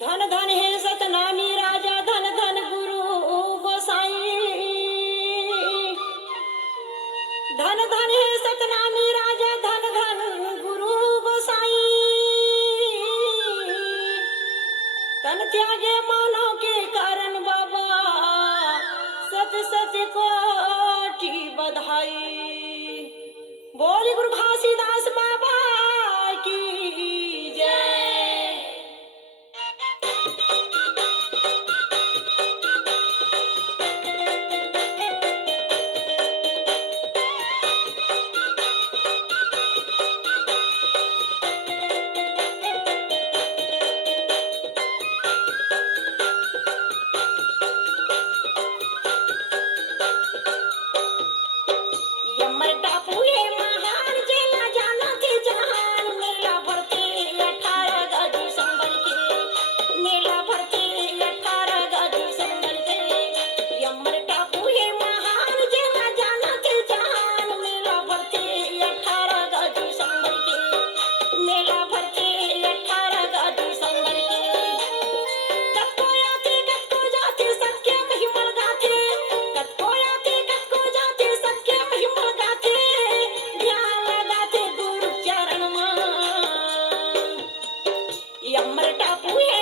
धन धन है सतनामी राजा धन धन गुरु गोसाई। धन धन है सतनामी राजा धन धन गुरु गोसाई। तन त्यागे मानव के कारण बाबा सत सत कोटि बधाई। बोल गुरु घासीदास बाबा की जय। यमर टापू ये महान जेला जाना थे जहान। मेला भरते 18 दिसंबर के। मेला भरते 18 दिसंबर के। यमर टापू ये महान जेला जाना थे जहान। मेला भरते 18 दिसंबर के। मेला भरते 18 दिसंबर के। कत को आते कत को जाते सबके महिमा गाथे। कत को आते कत को जाते सबके महिमा गाथे। ध्यान लगाते गुरु चरण में। यमर टापू है